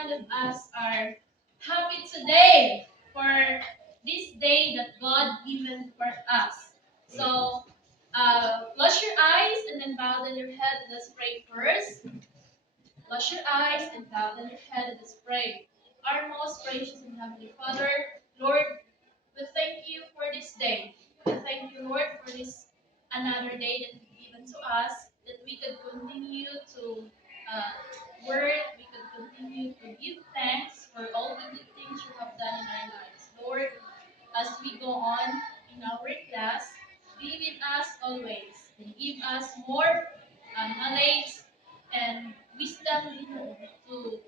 one of us are happy today for this day that God given for us. So, close your eyes and then bow down your head. Let's pray first. Close your eyes and bow down your head and let's pray. Our most gracious and heavenly Father, Lord, we thank you for this day. We thank you, Lord, for this another day that you've given to us, that we could continue to uh, work, we could continue to give thanks for all the good things you have done in our lives. Lord, as we go on in our class, be with us always and give us more knowledge and wisdom to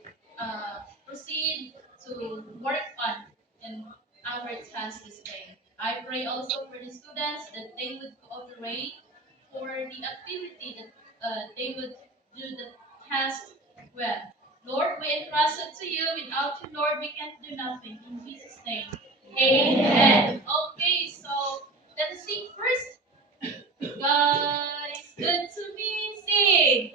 proceed to work on in our task this day. I pray also for the students that they would cooperate for the activity that they would do the task well. Lord, we entrust it to you. Without you, Lord, we can't do nothing. In Jesus' name. Amen. Okay, so let us sing first. God is good to me. Sing.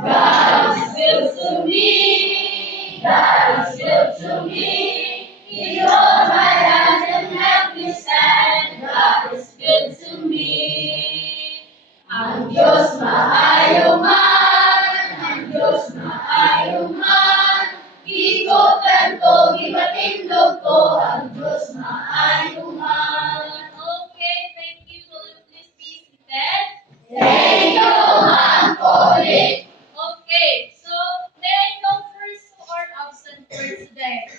God is good to me. God is good to me. He holds my hand and help me stand. God is good to me. Ang Diyos maayuman, ang Diyos maayuman. Ikotan ko, gibatindog ko, ang Diyos maayuman. Okay, thank you. Will you please be seated? Thank you, Ma'am Pauline. Okay, so may I know first who are absent for today?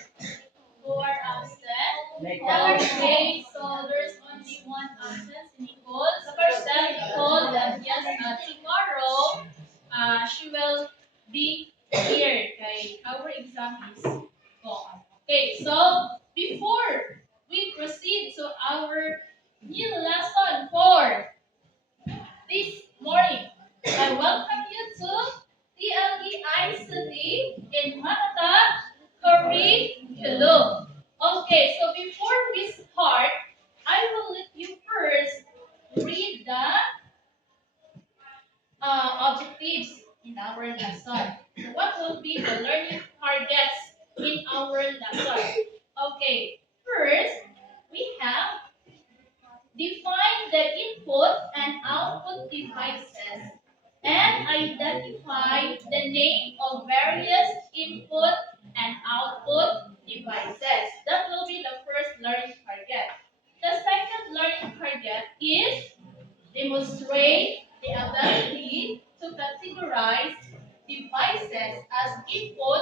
Who are absent? Okay, so there's only one absent, Nicole. So first tell Nicole that yes, tomorrow she will be here. Okay, our exam is gone. Okay, so before we proceed to our new lesson for this morning, I welcome you to TLE ICT in Manata curriculum. Okay, so before we start, I will let you first read the objectives in our lesson. So what will be the learning targets in our lesson? Okay, first we have define the input and output devices and identify the name of various input and output devices. That will be the first learning target. The second learning target is demonstrate the ability to categorize devices as input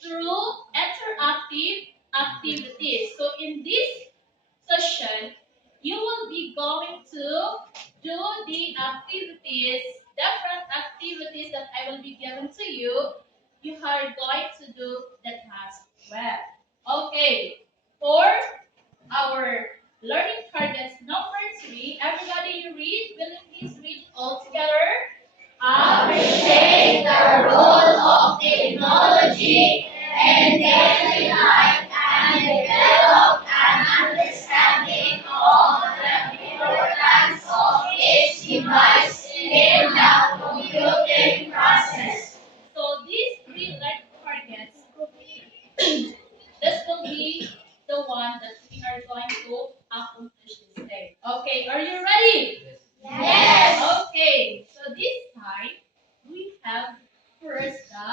through interactive activities. So in this session, you will be going to do the activities, different activities that I will be given to you. You are going to do the task well. Okay, for our learning targets number 3, everybody you read, will you please read all together? Appreciate the role of technology in daily life and develop an understanding of the importance of each device in the computing process. So these 3 learning targets, this will be the one that we are going to accomplish this day. Okay, are you ready? Yes. Okay, so this time we have first the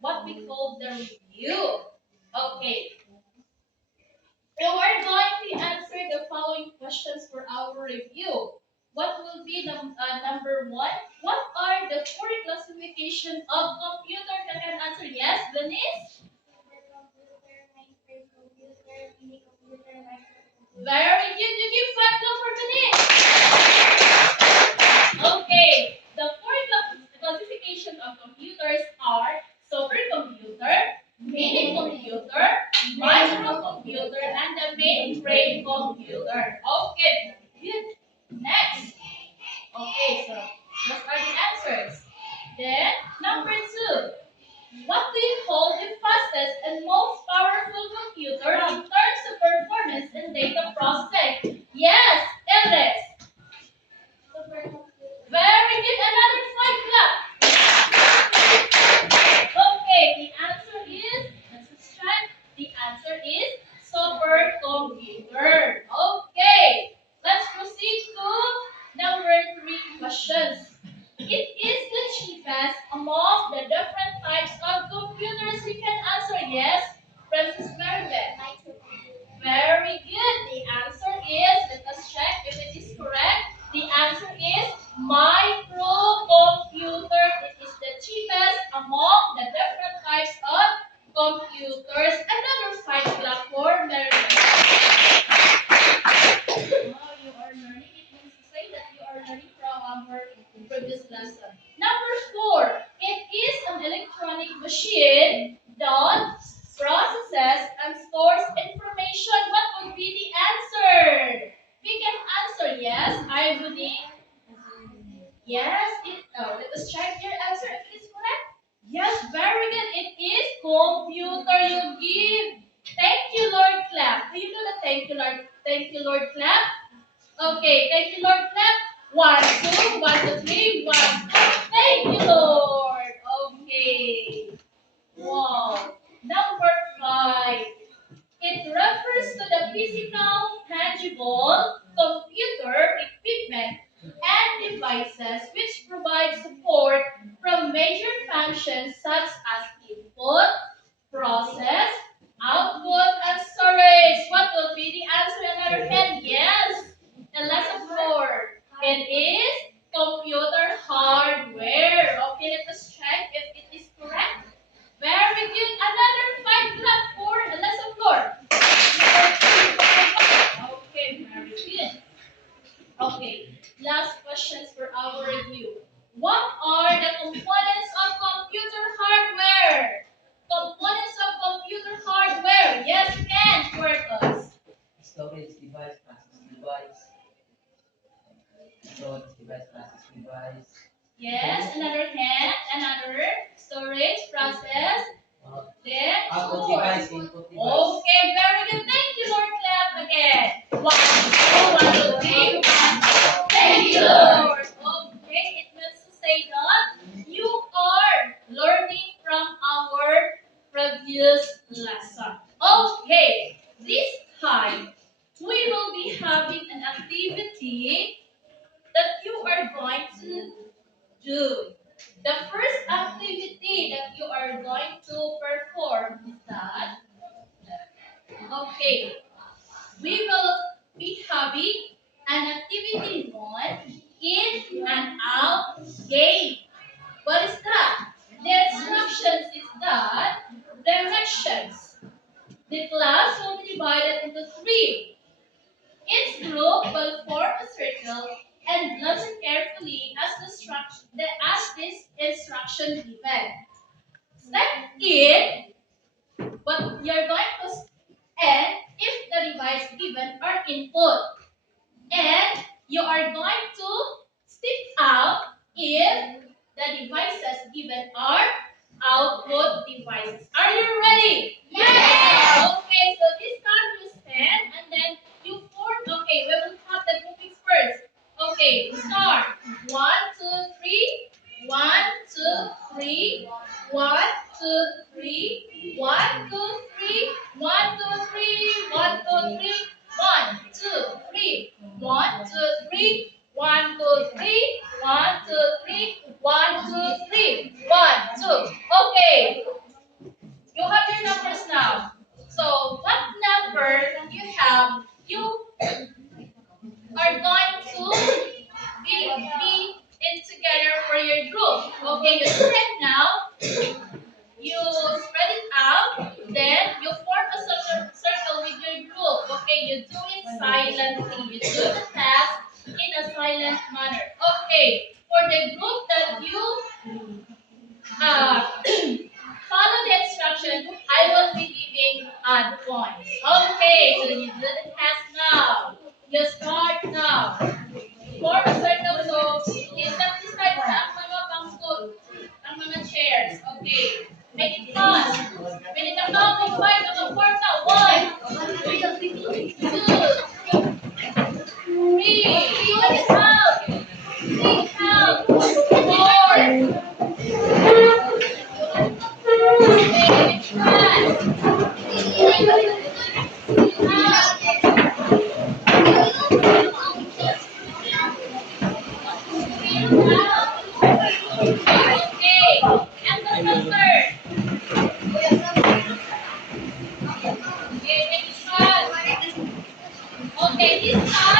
what we call the review. Okay, so we're going to answer the following questions for our review. What will be the number 1? What are the 4 classification of computer? Can I answer yes, Denise? Very good. You give 5 now for Denise. Okay, the 4 classification of computers are supercomputer, mini computer, microcomputer, and the mainframe computer. Okay, good. Next. Okay, so those are the answers. Then, number 2. What do you call the fastest and most powerful computer in terms of performance and data processing? Yes, Ellis. Very good. Another 5 clap. Okay, machine that processes and stores information. What would be the answer? We can answer yes. Are you ready? Yes. Let us check your answer if it is correct. Yes, very good. It is computer you give. Thank you, Lord Clap. Do you know the thank you, Lord? Thank you, Lord Clap. Okay, thank you, Lord Clap. 1, 2, 1, 2, 3, 1, 2. Thank you, Lord. Okay. Wow. Number 5. It refers to the physical, tangible computer equipment and devices which provide support from major functions such as input, process, output, and storage. What will be the answer in our hand? Yes. And lesson 4. It is computer hardware. Okay, let us check if it is correct. Very good. Another 5 clap for lesson 4. Okay, very good. Okay, last questions for our review. What are the components of computer hardware? Components of computer hardware. Yes, you can work us. Storage device, process device, storage device, process device, Yes, another hand, another storage process. uh, Then output store. device, input device. Okay, very good. Thank you, Lord. Clap again. 1, 2, 1, 2, 3. 1. Thank you, Lord. Okay, it means to say that you are learning from our previous lesson. Okay, this time we will be having an activity that you are going to do. The first activity that you are going to perform is that, okay, we will be having an activity one in and out game. What is that? The instructions is that directions. The class will be divided into three. Each group will form a circle and listen carefully as this instruction given. Step in what you're going to and if the device given are input, and you are going to step out if the devices given are output devices. Are you ready? Yes. Okay, so this time you stand and then you form. Okay, we will have the groupings first. Okay, start. 1, 2, 3. 1, 2, 3. 1, 2, 3. 1, 2, 3. 1, 2, 3. 1, 2, 3. 1, 2, 3. 1, 2, 3. 1, 2, 3. 1, 2, 3. 1, 2, 3. 1, 2. Okay. You have your numbers now. So what number you have, you are going to be in together for your group. Okay, you spread now. You spread it out. Then you form a circle with your group. Okay, you do it silently. You do the task in a silent manner. Okay, for the group that you uh, follow the instruction, I will be giving add points. Okay, so you do the test now. You start now. Form a circle, so you set aside sa mga bangkot, ang mga chairs. Okay. Make it fast. When it count of 5, naka-form na. 1, 2, 3. Let it out. Take it out. 4. Okay, and the number. Okay, make it fast.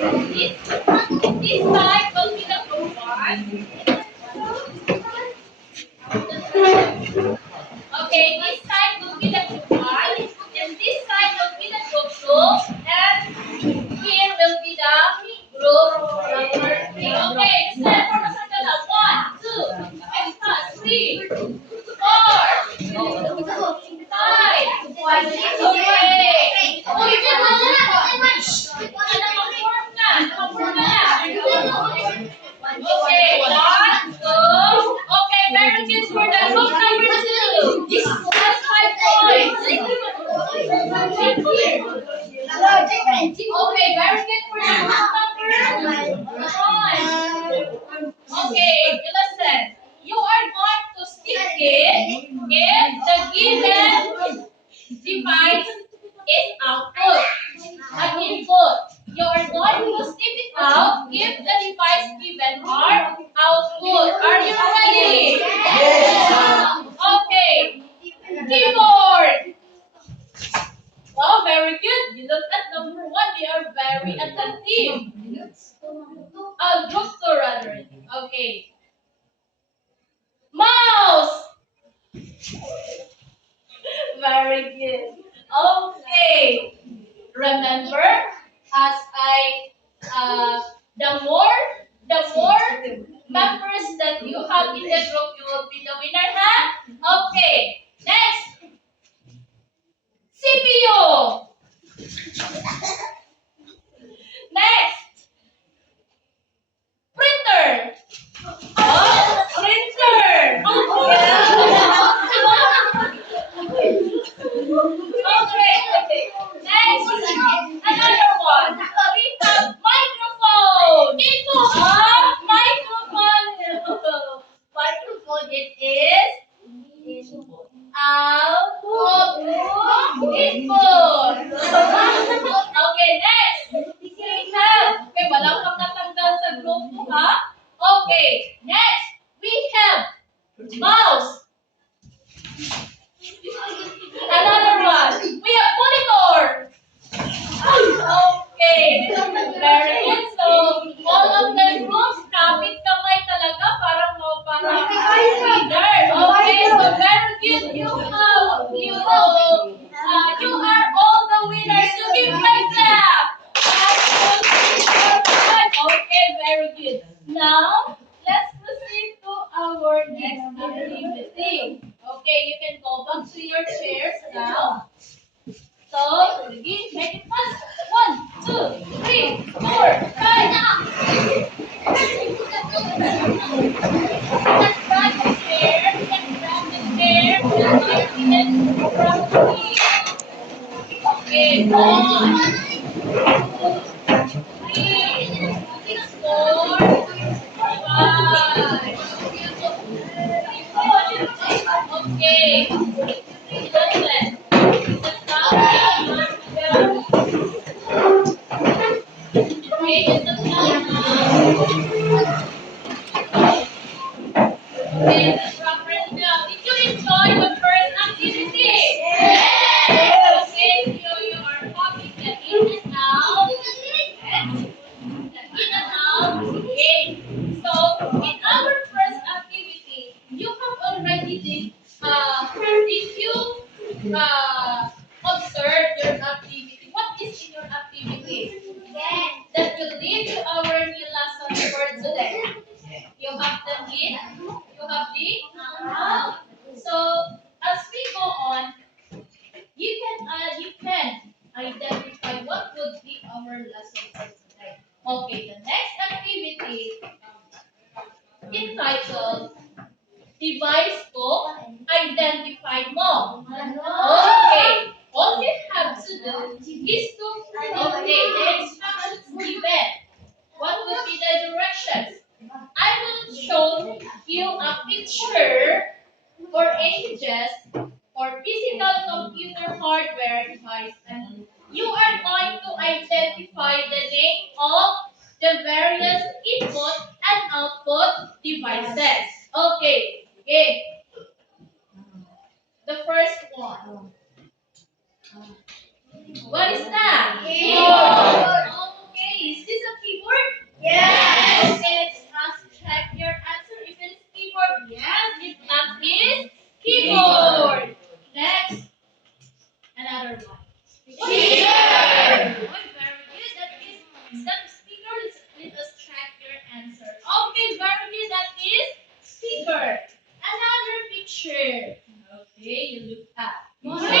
Okay, this side will be the group one. Okay, this side will be the group one, and this side will be the group two, and here will be the group number three. Okay, stand for the circle now. 1, 2, and plus 3, 4, Okay. Okay, naka-form na. Naka-form na. Okay, one, two. Okay, very good for the book number 2. That's 5 points. Okay, very good for the book number 1. Okay, listen. You are going to stick it if the given device is output. An input. You are going to stick it out if the device given are output. Are you ready? Yes. Okay. Keyboard. Wow, very good. You look at number 1. They are very attentive. Group 2 rather. Okay. Mouse. Very good. Okay. Remember, as the more members that you have in the group, you will be the winner, huh? Okay. Next, CPU. Next, printer. Oh, printer. Okay. Next, another one. We have microphone. Microphone. Microphone. It is output input. Okay, next. We have. Okay, walang makatanggal sa grupo, ha? Okay, next. We have mouse. Another one. We have monitor. Okay. Very good. So, all of the groups, kapit kamay talaga para leader. Okay, so very good. You are all the winners. So give my clap. Okay, very good. Now, let's proceed to our next activity. Okay, you can go back to your chairs now. So, begin. Make it fast. 1, 2, 3, 4, 5. Let's grab the chair. Let's grab the chair. Let's grab the key. Okay, 1, 2, 3, 4, 5. Okay. Listen. Sit down. Okay, sit down now. Okay, let's rock right now. Did you enjoy the first activity? Yes. Okay, so you are popping the in and out. Yes. The in and out. Okay. So in our first activity, you have already did you observe your activity? What is in your activity? That will lead to our new lesson for today. You have the in, you have the out. So as we go on, you can identify what would be our lesson for today. Okay, the next activity entitled Device ko identify mo. Okay, all you have to do is to the instructions given. What would be the directions? I will show you a picture or images or physical computer hardware device, and you are going to identify the name of the various input and output devices. Okay, the first one. What is that? Keyboard. Okay, is this a keyboard? Yes. Okay, let's check your answer. If it's keyboard, yes. If not, is keyboard. Next, another one. Speaker. Oh, very good. Is that speaker? Let us check your answer. Okay, very good. That is speaker. Another picture. Okay, you look at. Monitor.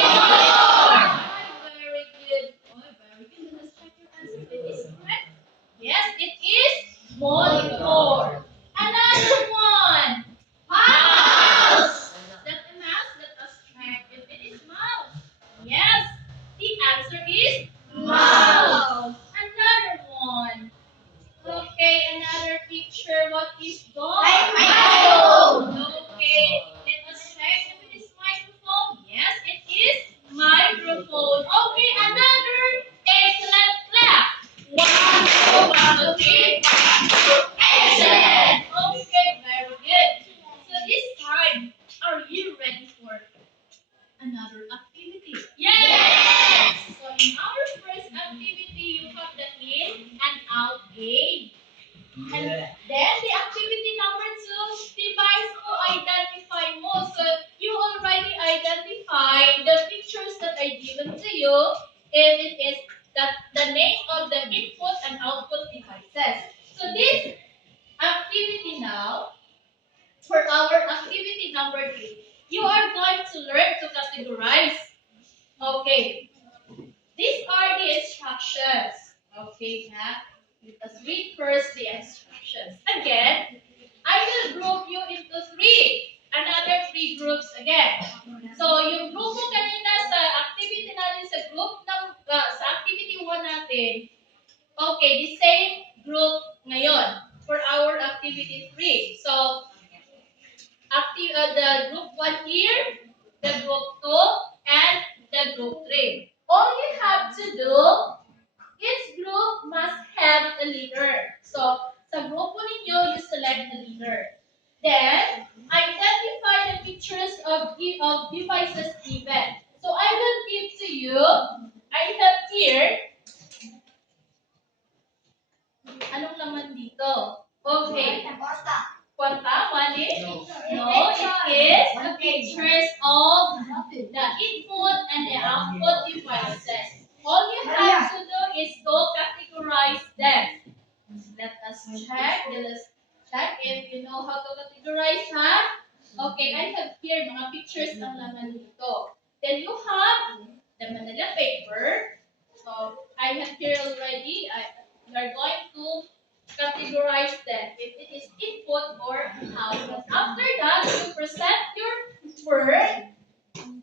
another activity. Yes! So in our first activity, you have the in and out game. And then the activity number 2, device mo, identify mo. So you already identified the pictures that are given to you if it is the name of the input and output devices. So this activity now, for our activity number 3, you are going to learn to categorize. Okay, these are the instructions. Okay, now let's read first the instructions. Again, I will group you into 3 groups again. So, yung grupo kanina sa activity natin sa sa activity 1 natin, okay, the same group ngayon for our activity 3. So, the group 1 here, the group 2, and the group 3. All you have to do, each group must have a leader. So, sa grupo ninyo, you select the leader. Then, identify the pictures of devices given. So, I will give to you, I have here, anong laman dito? Okay. Kwanta, Wally? No, it is the pictures of the input and the output devices. All you have to do is to categorize them. Let us check. Let's check if you know how to categorize, ha? Okay, I have here mga pictures ang laman dito. Then you have the Manila paper. So, I have here already. We are going to categorize them if it is input or output. After that, you present your word.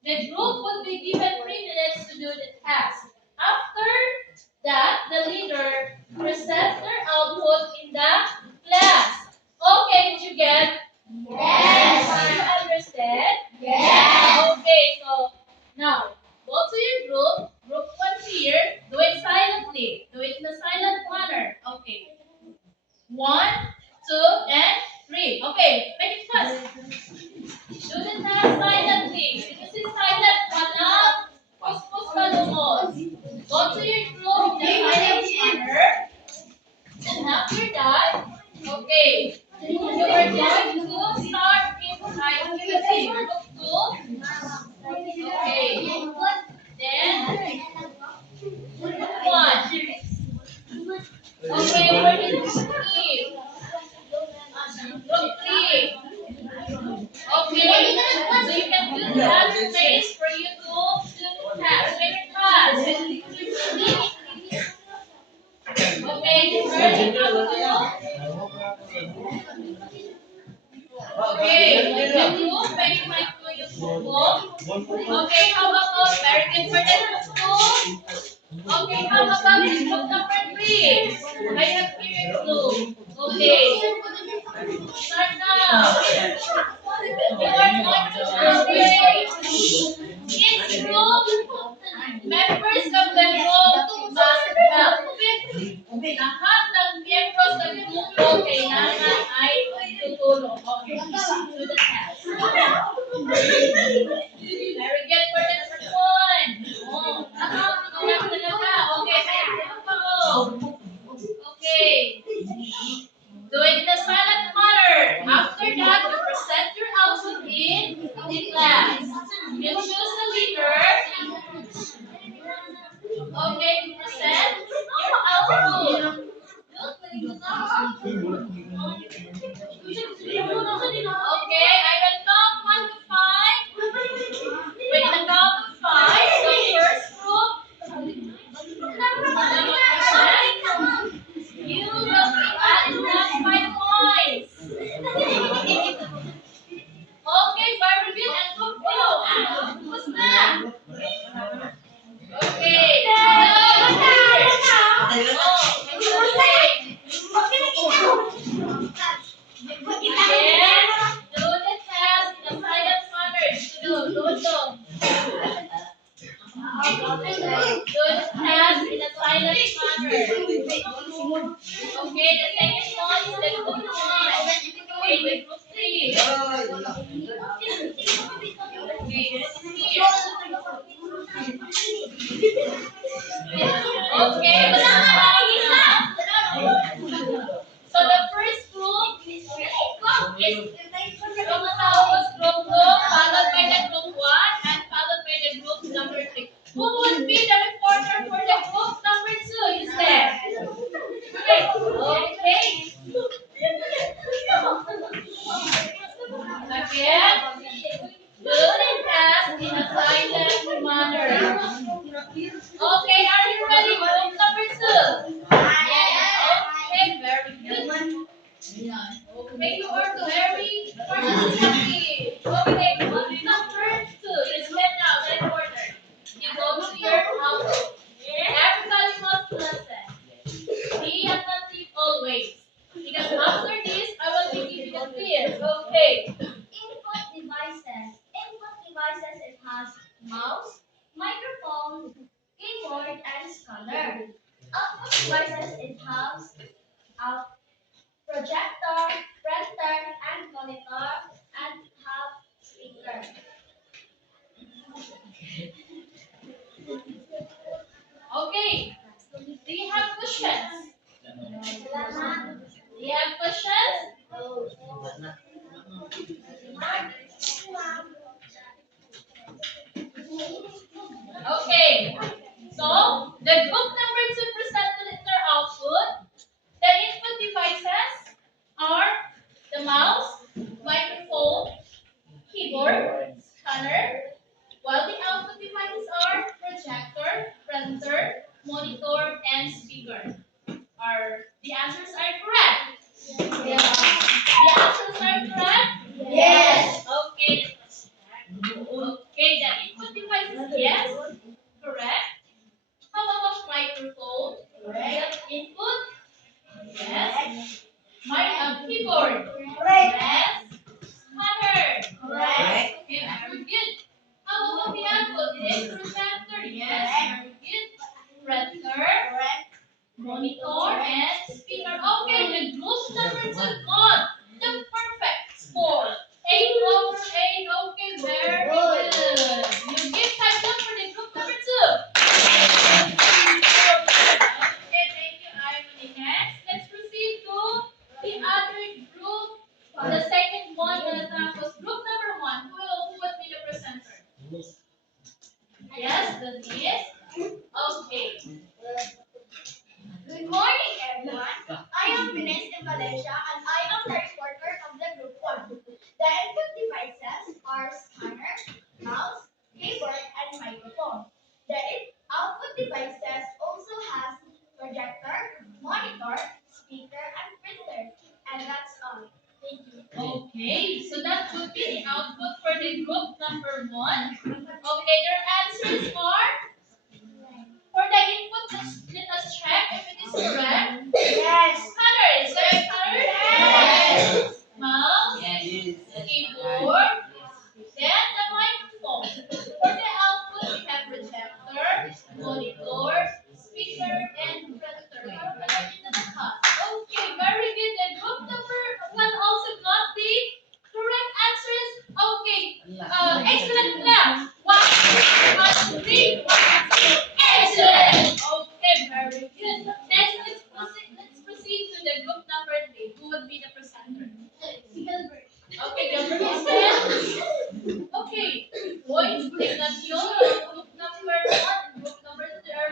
The group will be given 3 minutes to do the task. After that, the leader presents their output in the class. Okay, did you get? Yes. Do you understand? Yes. Okay, so now go to your group 1 here. Do it silently. Do it in a silent manner. Okay. 1, 2, and 3. Okay, make it fast. Do the task silently. Because it's silent, walang puspos palumos. Go to your group in a silent manner. And after that, okay, you are going to start with activity group 2. Okay. Then, group 1. Okay, where is group 3? Group 3. Okay, so you can do the other ways for you to do the task. Make it fast. Okay, ready? Okay, the group, make my to yung group. Okay, how about very good for the group 2? Okay, how about this group number 3? I have here a group. Okay, start now. You are going to each group, members of the group must help with lahat ng miyembro sa grupo kailangan ay tutulong. Okay, do the task. Very good for the first one. Oh, tulong talaga. Okay, ano pa okay. Do it in a silent manner. After that, you present your output in the class. You choose the leader. Okay, present your output. Okay, I will count 1 to 5. When I count to 5, the first group, you will be added up 5 points. Okay, very good. And group 2. Who's that? Okay. Again, do the task in a silent manner. Do the task in a silent manner. Okay, the second one is the group 1. Okay, the group 3. Okay, this is here. Okay, wala nga nakikita. So the first group is tumatapos group 2, followed by the group 1, and followed by the group number 3. Who would be the reporter for the group number 2? You said. Right. Okay. Again, good and fast in a silent manner. Okay, are you ready? Group number 2. Okay, very good. Okay, you are very participative. Okay, group number 2. You step out, the reporter. You go to your house. Everybody must listen. Be attentive always. Because after this, I will be giving a quiz. Okay. Input devices. Input devices, it has mouse, microphone, keyboard, and scanner. Output devices, it has a projector, printer, and monitor, and have speaker. Okay. Do you have questions? Salamat. Do you have questions? Okay. So, the group number 2 presented their output. The input devices are the mouse, microphone, keyboard, scanner, while the output devices are projector, printer, monitor, and speaker. Are the answers are correct? The answers are correct? Yes. Okay, let's check. Okay, the input devices, yes, correct. How about microphone? Correct. Input, yes. My keyboard, Correct. yes. Scanner, Correct. okay, very good. How about the output? It is projector, yes, very good. Printer, Correct. monitor, and speaker. Okay, the group number 2 got the perfect score. 8 over 8. Okay, very good. You give time up for the group number 2. Okay, thank you, Ivan. Next, let's proceed to the other group. The second one that was group number 1. Who would be the presenter? Yes, the is. Okay. Good morning, everyone. I am Vines in Valencia, and I am the reporter of the group 1. The input devices are scanner, mouse, keyboard, and microphone. The output devices also has projector, monitor, speaker, and printer. And that's all. Thank you. Okay, so that would be the output for the group number 1. Okay, their answers are for the input. Let us check if it is correct. Yes. Scanner, is there a scanner? Yes. Mouse, keyboard, then the microphone. For the output, we have projector, monitor, speaker, and printer. Okay, very good. The group number 1 also got the correct answers. Okay, excellent class. 1, 2, 3, 1, 2. Excellent. Okay, very good. Next, let's proceed to the group number 3. Who would be the presenter? Gilbert. Okay, Gilbert is there. Okay, boys, tingnan nyo yung group number 1 and group number 3 are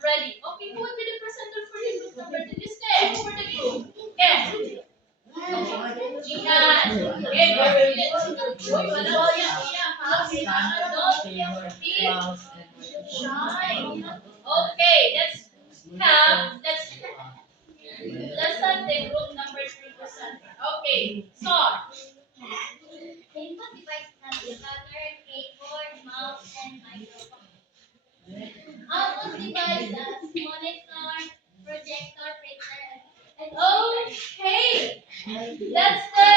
ready. Okay, who would be the presenter for the group number 3? Just stay for the group. Yes. Ian. Okay, very good. Uy, wala ko yung Ian, ha? Kailangan doon. Shine. Okay, let's have the group number 3 presenter. Okay, start. Input device has scanner, keyboard, mouse, and microphone. Output device has monitor, projector, printer, and Okay, that's the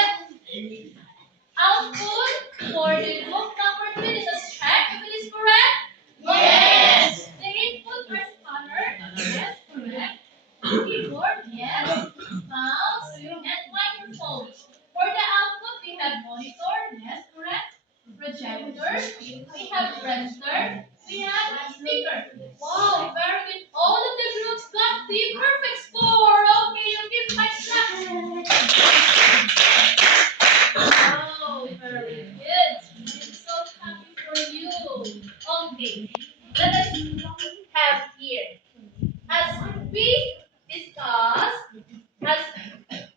output for the group number 3. Let us check if it is correct. Yes. The input are scanner. Yes, correct. Keyboard, yes. Mouse and microphone. For the output, we have monitor. Yes, correct. Projector. We have printer. We have good. I'm so happy for you. Okay, let us have here. As we discussed, as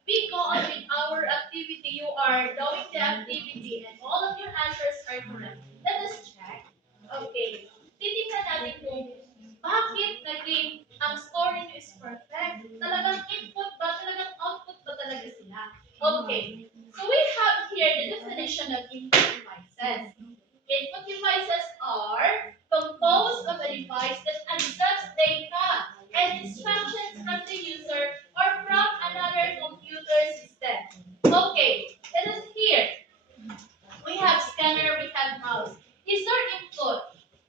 we go on with our activity, you are doing the activity and all of your answers are correct. Let us check. Okay. Titingnan natin kung bakit naging ang story niyo is perfect. Talagang input ba? Talagang output ba talaga sila? Okay. So we have here the definition of input devices. Input devices are composed of a device that accepts data and instructions from the user or from another computer system. Okay, let us hear. We have scanner, we have mouse. Is there input?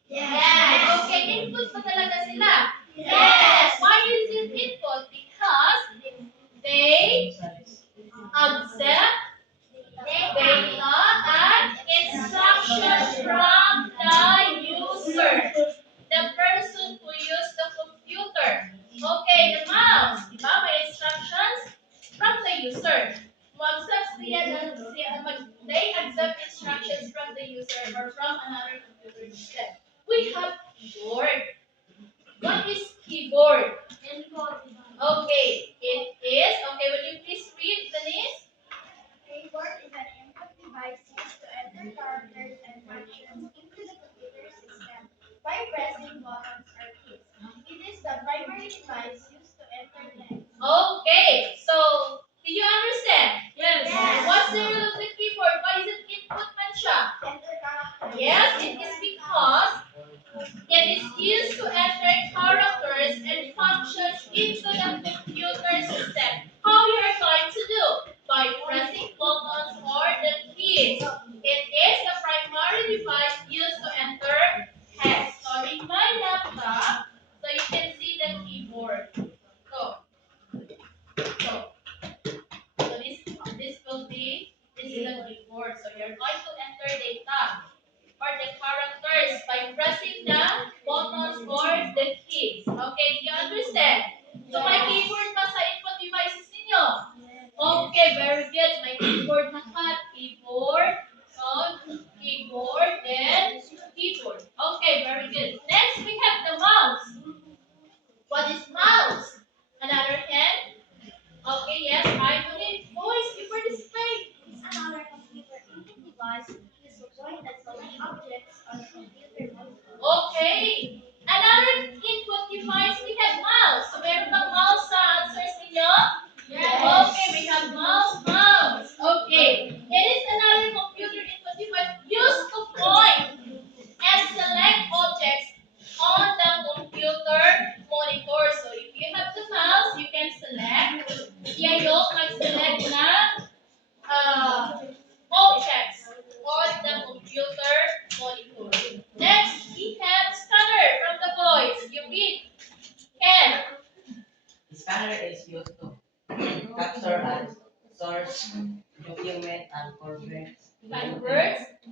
Yes. Okay, input ba talaga sila? Yes. Why is it input? Because they accept data and instructions from the user, the person who used the computer. Okay, the mouse, di ba? May instructions from the user. They accept instructions from the user or from another computer system. We have keyboard. What is keyboard? Okay, it is. Okay, will you please read, Denise? Keyboard is an input device used to enter characters and functions into the computer system by pressing buttons or keys. It is the primary device used to enter text. Okay, so did you understand? Yes. What's the rule of the keyboard? Why is it input man siya? Enter characters. Yes, it is because it is used to enter characters and functions into the computer system. How you are going to do? By pressing buttons or the keys. It is the primary device used to enter text. So in my laptop, so you can see the keyboard. So, this will be this is the keyboard. So you're going to enter data or the characters by pressing the buttons or the keys. Okay, do you understand? So may keyboard ba sa input devices ninyo? Okay, very good. May keyboard na ka. Keyboard, so keyboard and keyboard. Okay, very good. Next we have the mouse. What is mouse? Another hand? Okay, yes, I believe. Boys, you participate. It's another computer input device used to point at select objects on a computer monitor. Okay. Another input device, we have mouse. So, meron bang mouse sa answers ninyo? Okay, we have mouse. Okay. It is another computer input device used to point and select objects on the computer monitor. So, if you have the mouse, you can select. Siya mag-select ng objects on the computer monitor. Next, we have scanner from the boys. You read. Ken. Scanner is used to capture and source document and convert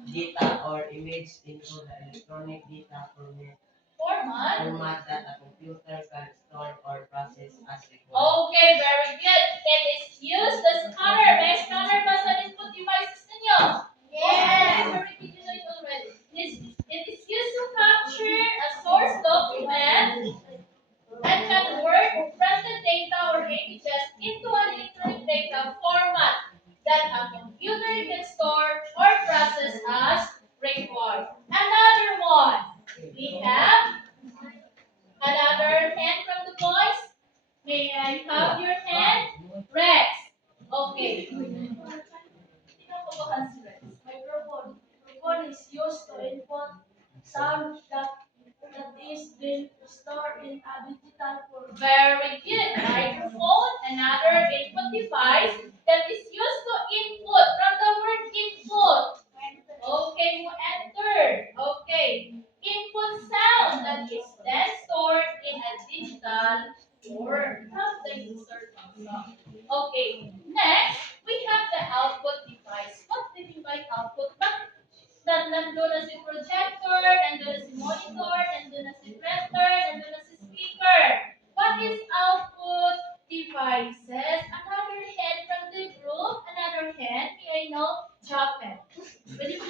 data or image into the electronic data format that a computer can store or process as required. Okay, very good. It is used the scanner. May scanner ba sa input devices ninyo? Okay, very good. You know it already. It is used to capture a source document and convert printed data or images into an electronic data format that a computer can store or process as required. Another one. We have another hand from the boys. May I have your hand? Rex. Okay. Sino ko ba ang si Rex? Microphone. Microphone is used to input sound that is then stored in a digital form. Very good. Microphone, another input device that is used to input from the word input. Okay, mo enter. Okay. Input sound that is then stored in a digital form from the user console. Okay. Next, we have the output device. What do you mean by output? Nandun na si projector, nandun na si monitor, nandun na si printer, nandun na si speaker. What is output devices? Another hand from the group, another hand, may I know? Chopin. Will you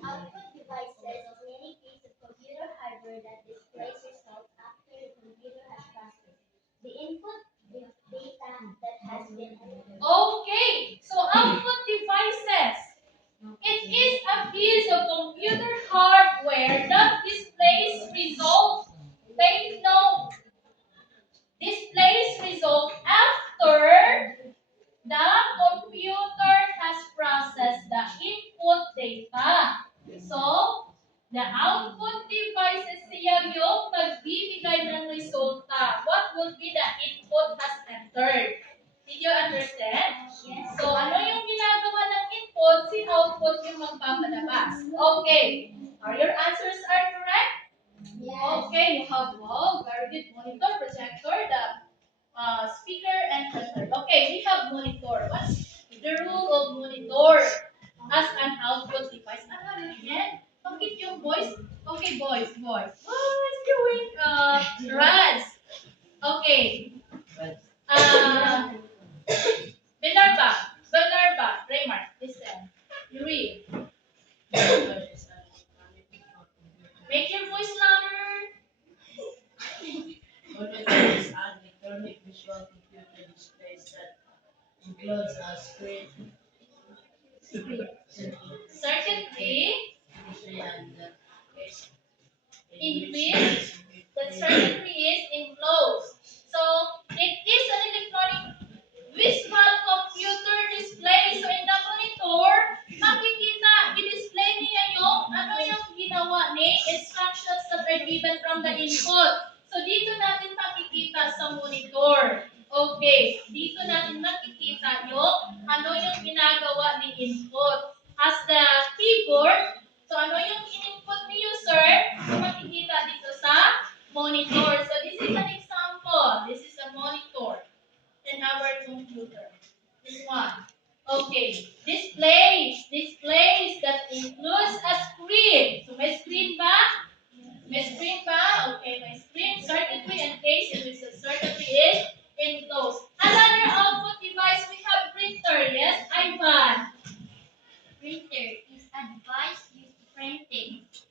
Output devices many piece of computer hardware that displays results after the computer has processed the input data that has been entered. Okay, so output devices. It is a piece of computer hardware that displays results. Take note. Displays result after the computer has processed the input data. So, the output devices siya yung magbibigay ng resulta. What would be the input has entered? Did you understand? Yes. So, ano yung ginagawa ng input? Si output yung magpapalabas. Okay. Are your answers are correct? Yes. Okay, you have very good monitor, projector, the speaker, and printer. Okay, we have monitor. What's the rule of monitor as an output device? Ano yan? Bakit yung voice? Okay, voice. What's doing? Raz. Okay. Uh, Belarba, Raymar, listen. You read. Make your voice louder. Monitor is an electronic visual computer display that includes a screen, Circuitry, display, and case in which which the circuitry is enclosed. So, it is an electronic visual computer display. So, in the monitor, makikita, i-display niya yung ano yung ginawa ni instructions that are given from the input. So, dito natin makikita sa monitor. Okay, dito natin makikita yung ano yung ginagawa ni input. As the keyboard, so ano yung in-input ni user, so makikita dito sa monitor. So, this is an example. This is a monitor in our computer. This one. Okay. Displays that includes a screen. So, may screen ba? May screen ba? Okay, may screen, circuitry, and case in which the circuitry is enclosed. Another output device, we have printer. Yes, Ivan. Printer is a device used to print things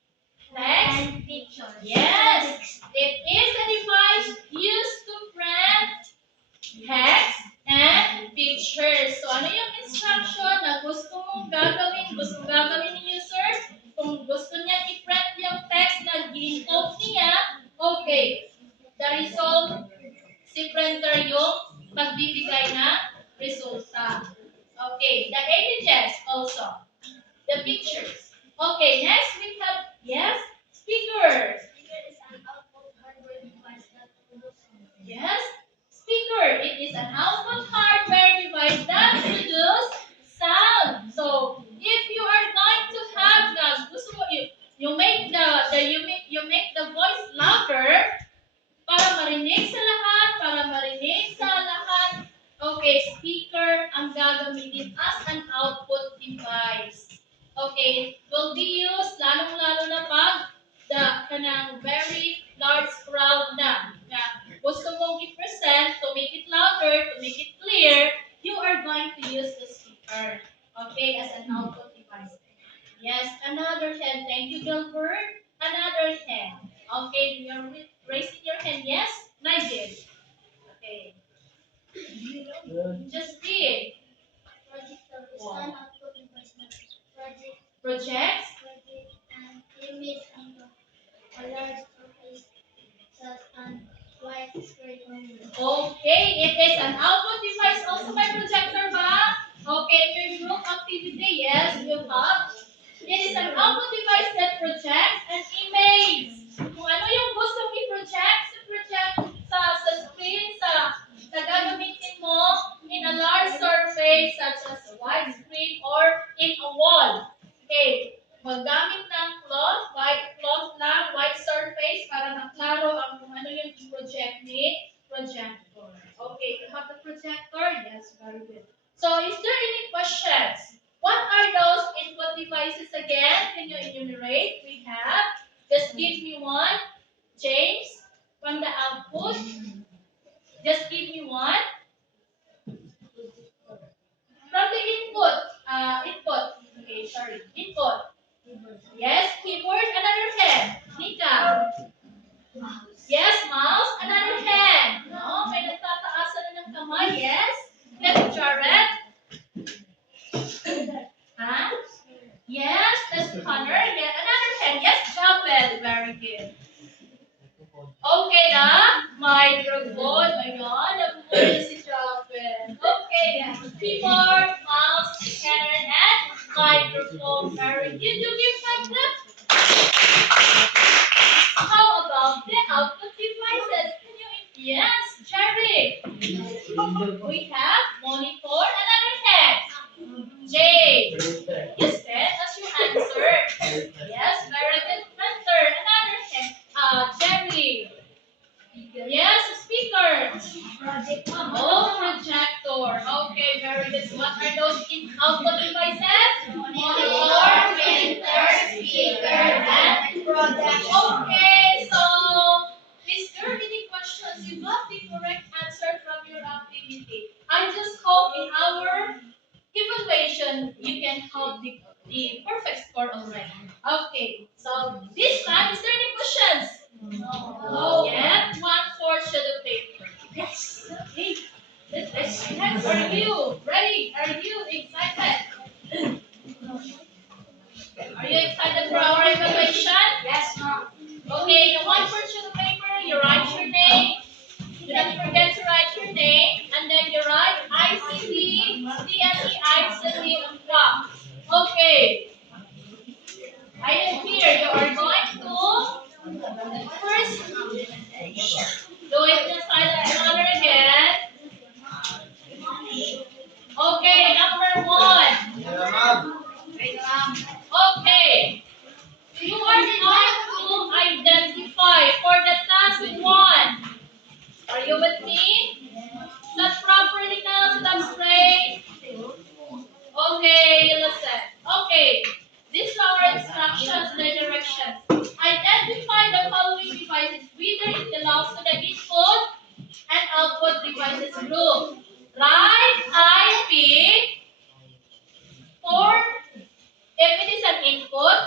Next. and pictures. Yes, it is a device used to print text and pictures. So, ano yung instruction na gusto mong gagawin ni user? Kung gusto niya i-print yung text na gin-code niya, okay, the result, si printer yung magbibigay na resulta. Okay, the images also, the pictures. Okay, next we have, yes, speakers. Printer is an output hardware device that produces sound. Yes, speaker. It is an output hardware device that produces sound. So, if you are going to have the, gusto mo, you make you make the voice louder para marinig sa lahat. Okay, speaker ang gagamitin as an output device. Okay, it will be used lalong-lalo na pag the kanang very large crowd na. Gusto mong i-present, to make it louder, to make it clear, you are going to use the speaker, okay, as an output device. Yes, another hand. Thank you, Gilbert. Another hand. Okay, you're raising your hand. Yes, Nigel. Okay, just read. Projector is an output device that Projects. project an image onto a large surface such as white screen only. Okay, it is an output device also by projector ba? Okay, your group activity, yes, you have. It is an output device that projects an image. Kung ano yung gusto mong i-project, sa screen, sa gagamitin mo in a large surface such as a white screen or in a wall. Okay, maggamit ng cloth, white cloth lang, white surface para maklaro ang kung ano yung i-project ni projector. Okay, you have the projector? Yes, very good. So, is there any questions? What are those input devices again? Can you enumerate? We have. Just give me one. James, from the output. Just give me one. From the input. Okay, sorry. input? Yes, keyboard. Another hand. Nika. Yes, mouse. Another hand. No, may nagtataasan na ng kamay. Yes. Yes, Jared. Huh? Yes, the spanner. Yeah, another hand. Yes, Jabel. Very good. Okay na. Microphone. Ayan, nabuhay si Jabel. Okay, keyboard, mouse, scanner, and microphone. Very good. You give five claps. How about the output devices? Can you? Yes, Jerry. We have monitor and other hand. Jay. You said as you answered. Yes, very good. Printer. Another hand. Jerry. Yes, speaker. Oh, projector. Okay, very good. What are those in output devices? Monitor, printer, speaker, and projector. Okay, so is there any questions? You got the correct answer from your activity. I just hope in our evaluation you can have the perfect score already. Okay, so this time, is there any questions? No. Yet, 1/4 sheet of paper. Yes. Okay. Let's check. Are you ready? Are you excited? Are you excited for our evaluation? Yes, ma'am. Okay, the 1/4 sheet of paper, you write your name. Do not forget to write your name. And then you write ICT, DNE, ICT on top. Okay. I am here. You are going to first do it the silent manner again. Okay, number 1. Okay. You are going to identify for the task 1. Are you with me? Sit properly now, sit up straight. Okay, listen. Okay. These are our instructions, the directions. Identify the following devices, whether it belongs to the input and output devices group. Write IP for if it is an input,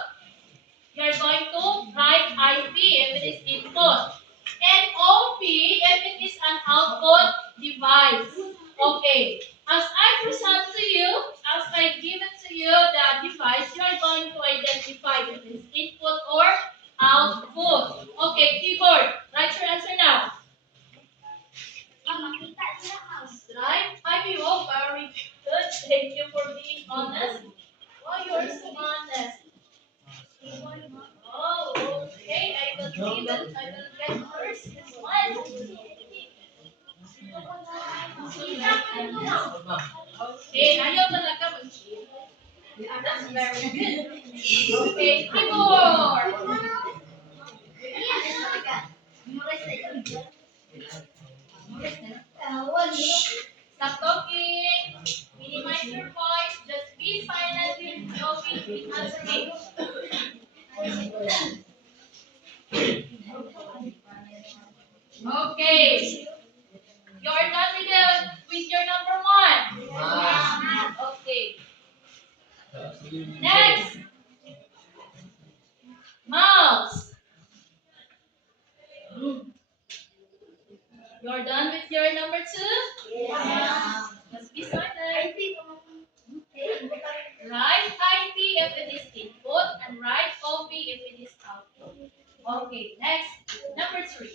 you are going to write IP if it is input. And OP if it is an output device. Okay. As I present to you, as I give it to you the device, you are going to identify if it is input or output. Okay, keyboard. Write your answer now. Right? I will very good. Thank you for being honest. Oh, you're so honest. Oh, okay. I will give it. I will get first this one. Okay, ayaw talaga mag-cheat. That's very good. Okay, keyboard. Stop talking. Minimize your voice. Just be silent and be answering. Okay. You are done with your number 1. Okay. Next. Mouse. You are done with your number 2? Yes. Just be silent. Write IP if it is input and write OP if it is output. Okay, next. Number 3.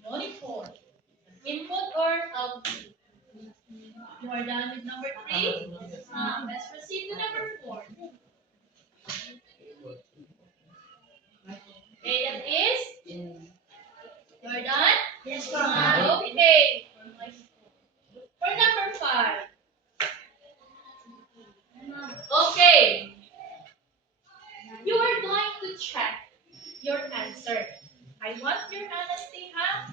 Monitor. Input or output? You are done with number 3. Let's proceed to number 4. Okay, that is? You are done? Yes, ma'am. Okay. For number 5. Okay. You are going to check your answer. I want your honesty, huh?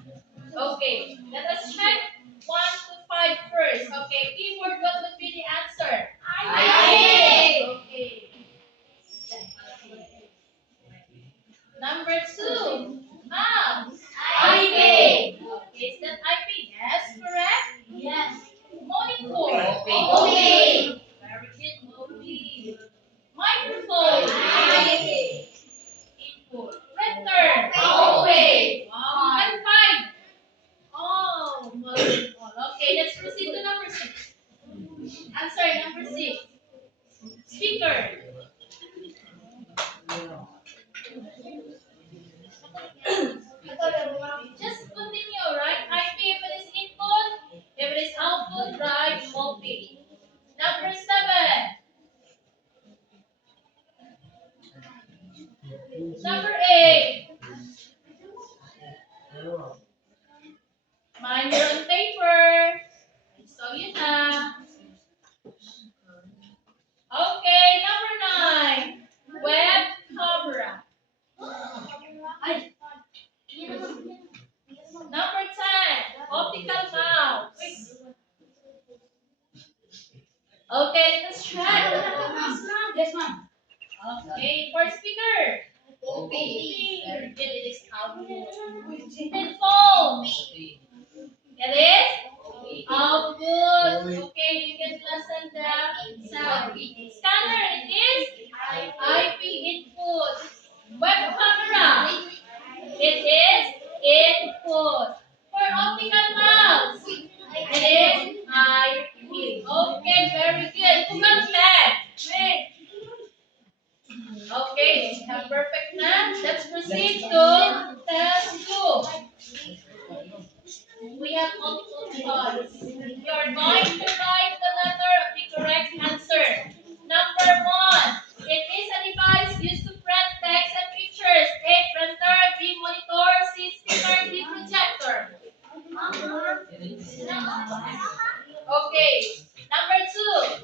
Okay. Let us check 1 to 5 first. Okay. Keyboard, what would be the answer? Okay. Number 2. Mouse. Okay. Speaker. Just continue, right? IP if it is input, if it is output, right? Multi. Number 7. Number 8. Mind your own paper. So you have. Okay, number 9. Web camera. Number 10. Optical mouse. Okay, let's try. Yes, ma'am. Okay, for speaker. Very good, it is output. And phone. It is output. Okay, you can listen the sound. Scanner, it is IP input. Web camera, it is input. For optical mouse, it is IP. Okay, very good. Who got that? Okay, we have perfect math. Let's proceed to test 2. We have multiple choice. You are going to write the letter of the correct answer. Number 1. It is a device used to print text and pictures. A. Printer. B. Monitor. C. Speaker. D. Projector. Okay. Number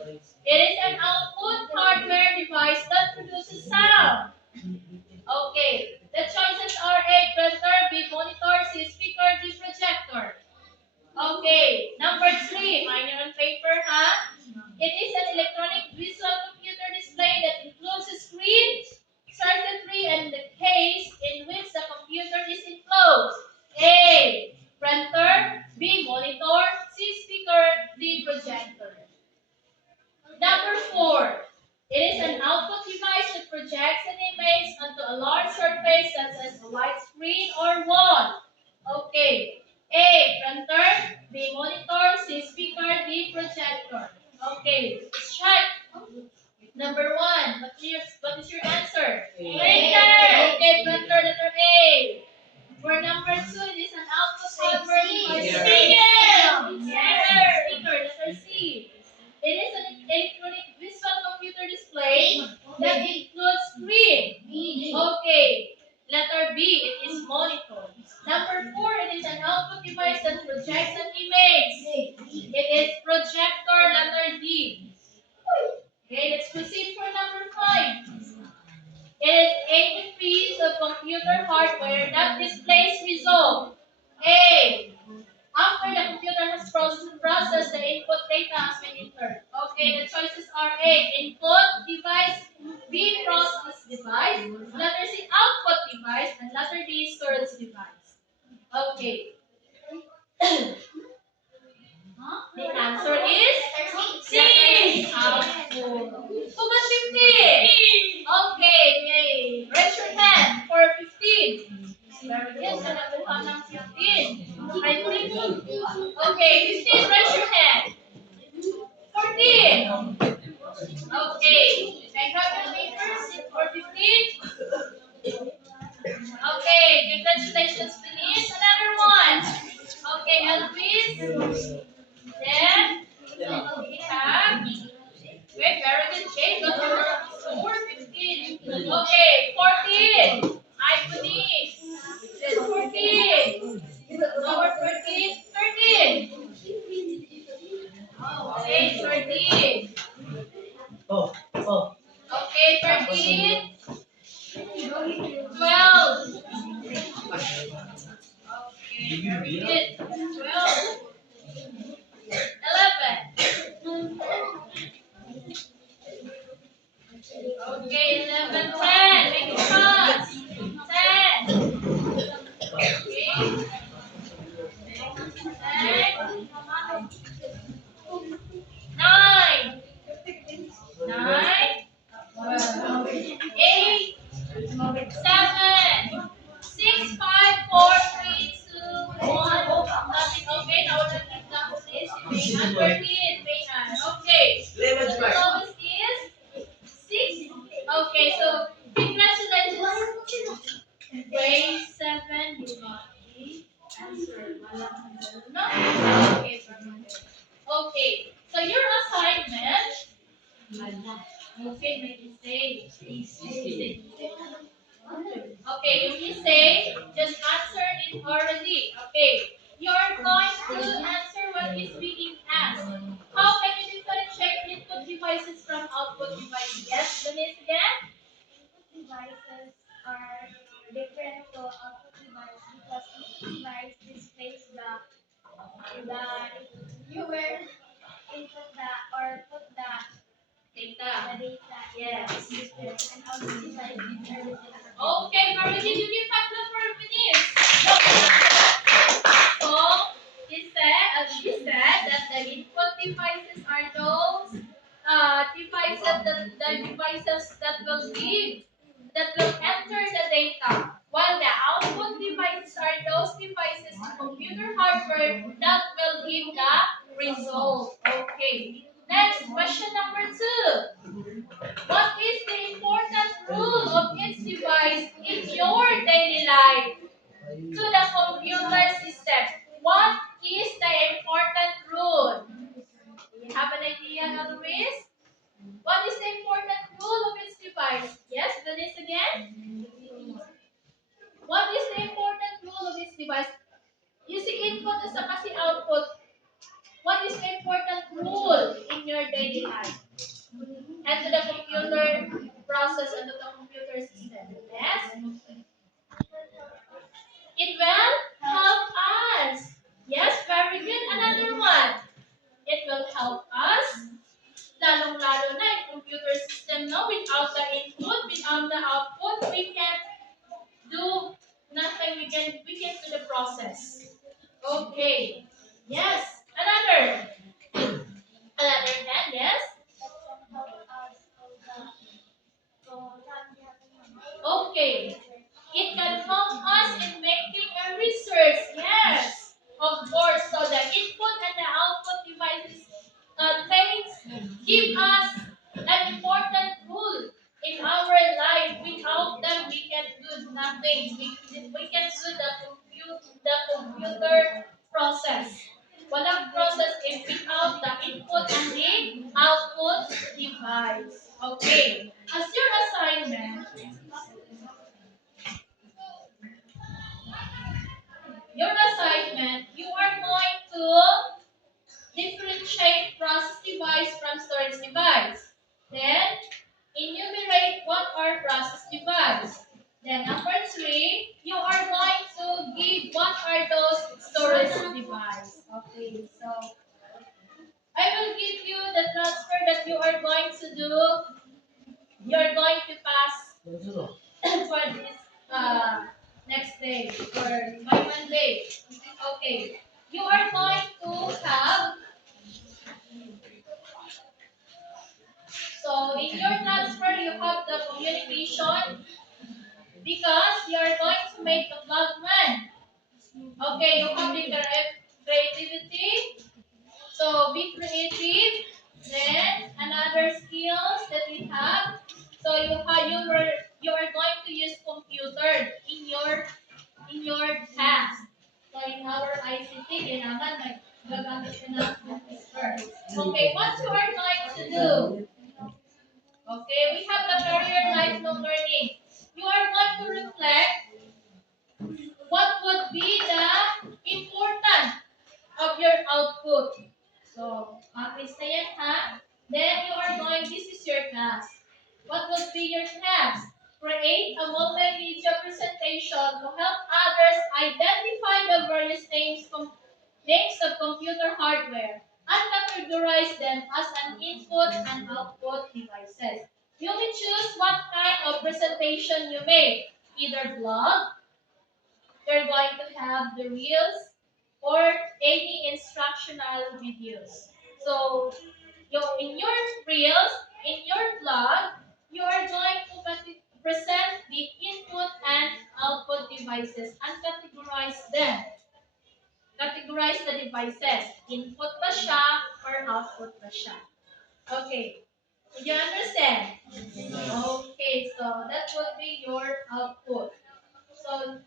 2. It is an output hardware device that produces sound. Okay. The choices are A. Printer. B. Monitor. C. Speaker. D. Projector. Okay. Number 3. Minor on paper, huh? It is an electronic visual computer display that includes a screen, circuitry, and the case in which the computer is enclosed. A. Printer. B. Monitor. C. Speaker. D. Projector. Number 4. It is an output device that projects an image onto a large surface such as a white screen or wall. Okay. A. Printer. B. Monitor. C. Speaker. D. Projector. Okay. Let's check. Number 1. What is your answer? Printer. Okay. Printer. Letter A. For number 2, it is an output hardware device. Speaker. Speaker. Letter C. It is an electronic visual computer display that includes screen. Okay. Letter B, it is monitor. Number 4, it is an output device that projects an image. It is projector. Letter D. Okay, let's proceed for number 5. It is a piece of computer hardware that displays result. A. After the computer has processed the input data has been entered. Okay, the choices are A. Input device, B. Process device, letter C. Output device, and letter D. Storage device. Okay. The answer is C. Output. Who got 15? Okay, yay. Raise your hand for 15. Very good. Sa nakuha ng 15. I think. Okay, 15. Raise your hand. 14. Okay. I have your papers for 15. Okay, congratulations, Denise. Another one. Okay, Elvis. Then, we have. Wait, very good. Jay, got your score 15. Okay, 14. I Denise. Then 14. Number 14. 13. Okay, 13. Okay, 13. 12. Okay, very good. 12. 11. Okay, 11, 10. Make it fast. 10. Okay. 10. 9. 9. 8. 7. 6, 5, 4, 3, 2, 1. Nothing. Okay, now we're going to example this. Mayan, 13. Mayan. Okay. The lowest is Okay, so congratulations. Grade 7, you got the answer. No? Okay, okay. So your assignment. Okay, make it say. Okay, if you say, just answer it already. Okay. You're going to answer what is being asked. How can you differentiate input devices from output devices? Yes, Denise again? Input devices are different to output device because input device displays the newer input the or put Data. the data Yes. and output device is everything. Okay, Marie, did you give back the 4 minutes? So, she said that the input devices are those devices that will enter the data, while the output devices are those devices in computer hardware that will give the result. Okay. Next, question number 2. What is the important rule of each device in your daily life? To the computer system. What is the important rule? Do you have an idea, Luis? What is the important rule of each device? Yes, Denise again? What is the important rule of each device? You see input as a kasi output. What is the important rule in your daily life? And to the computer process and to the computer system. Yes? It will help us. Yes, very good. Another one. It will help us. Lalong-lalo na yung computer system, no? Without the input, without the output, we can't do nothing. We can do the process. Okay. Yes. Another. Another hand, yes? Okay. It can help us in making a research. Yes. Of course. So the input and the output devices give us an important rule in our life. Without them, we can do nothing. We can do the computer process. Walang process if without the input and the output device. Okay. As your assignment, you are going to differentiate process device from storage device. Then, enumerate what are process device. Then, number 3, you are going to give what are those storage device. Okay, so I will give you the transfer that you are going to do. You are going to pass for this next day or by Monday. Okay. You are going to have, so in your transfer you have the communication because you are going to make a vlog man. Okay, you have the creativity. So be creative. Then another skills that we have. So you are going to use computer in your task. So in our ICT, kailangan gagamit ka ng computer. Okay, what you are going to do? Okay, we have the career lifelong learning. You are going to reflect what would be the important of your output. So, it's na yan, ha? Then you are going, this is your task. What would be your task? Create a multimedia presentation to help others identify the various names of computer hardware and categorize them as an input and output devices. You may choose what kind of presentation you make, either blog, you're going to have the reels, or any instructional videos. So, in your reels, in your blog, you are going to present the input and output devices and categorize them. Categorize the devices. Input ba siya or output ba siya? Okay. Did you understand? Okay. your output. So,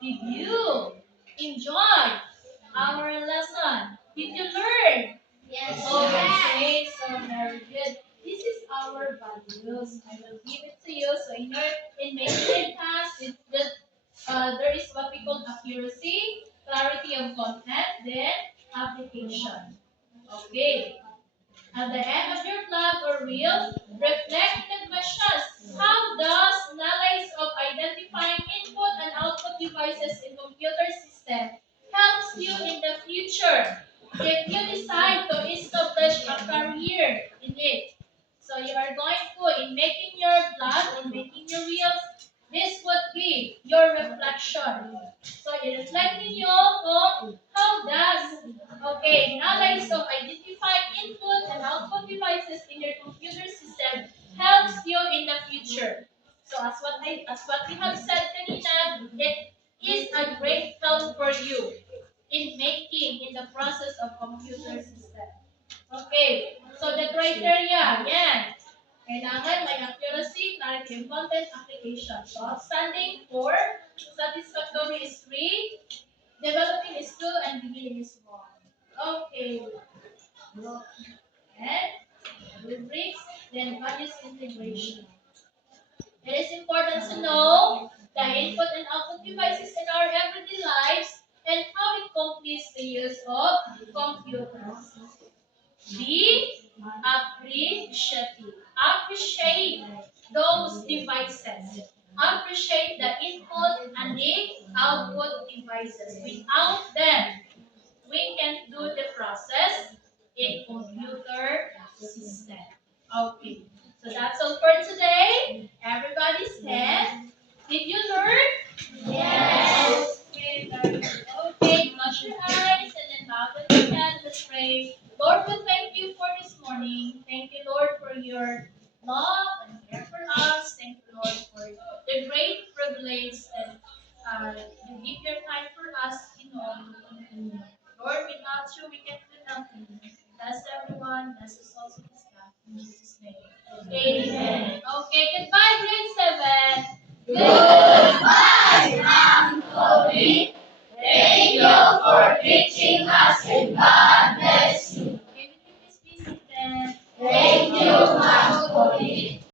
did you enjoy our lesson? Did you learn? Yes. Okay, so very good. This is our values. I will give it to you. So in making task, there is what we call accuracy, clarity of content, then application. Okay. At the end of your lab or wheel, reflect the questions. How does knowledge of identifying input and output devices in computer system helps you in the future if you decide to establish a career in it? So you are going to, in making your lab, in making your wheels, this would be your reflection. So you reflecting on how does knowledge of identifying input and output devices in your computer system helps you in the future. So as what we have said kanina, it is a great help for you in making in the process of computer system. Okay, so the criteria, yan. Kailangan may accuracy, clarity of content, application. So outstanding 4, satisfactory is 3, developing is 2, and beginning is 1. Okay. And rubrics, then values integration. It is important to know the input and output devices in our everyday lives and how it completes the use of computers. Be appreciative. Appreciate those devices. Appreciate the input and the output devices. Without them, we can do the process in computer system. Okay, so that's all for today. Everybody said, did you learn? Yes. Okay, very good. Okay, close your eyes and then bow down your head. Let's pray. Lord, we thank you for this morning. Thank you, Lord, for your love and care for us. Thank you, Lord, for the great privilege that you give your time for us in all. Lord, without you, we can do nothing. Bless everyone. Bless us also this staff. In Jesus' name. Amen. Okay, goodbye, grade 7. Goodbye, Ma'am Chloe. Thank you for teaching us and God bless you. Okay, we can just be seated. Thank you, Ma'am Chloe.